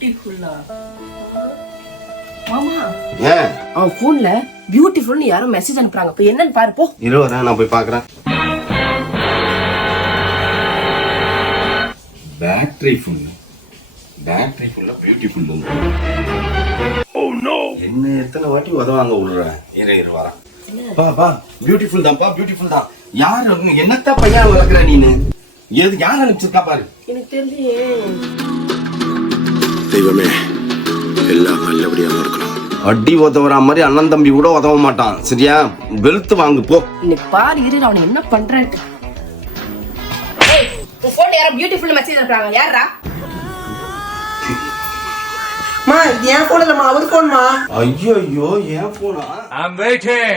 பியூட்டிஃபுல்லா மாமா ஏன் அவன் போன்ல பியூட்டிஃபுல்னு யாரும் மெசேஜ் அனுப்புறாங்க. போய் என்னன்னு பாரு போ. இரு வரேன், நான் போய் பாக்குறேன். பேட்டரி ஃபுல்லா பியூட்டிஃபுல். என்ன எத்தனை வாட்டி உதவாங்க விடுறேன். இரு வரேன். பா பியூட்டிஃபுல் தான். யாரு என்னத்த பையன் வளர்க்குற நீனு? எது யார் அனுப்பிச்சிருக்கா பாரு. எனக்கு தெரியலையே. தெய்வமே எல்லாம் நல்லபடியா நடக்கணும். அடி உதவுற மாதிரி அண்ணன் தம்பி கூட உதவ மாட்டான். சரியா? வெளுத்து வாங்கு போ. இன்னைக்கு பாரு இரு அவனை என்ன பண்றேன். உன் போன்ல யாரோ பியூட்டிஃபுல் மெசேஜ் அனுப்புறாங்க. யாரா? மா இது என் போன் இல்லம்மா, அவர் போன்மா. ஐயோ ஏன் போனா? I'm waiting.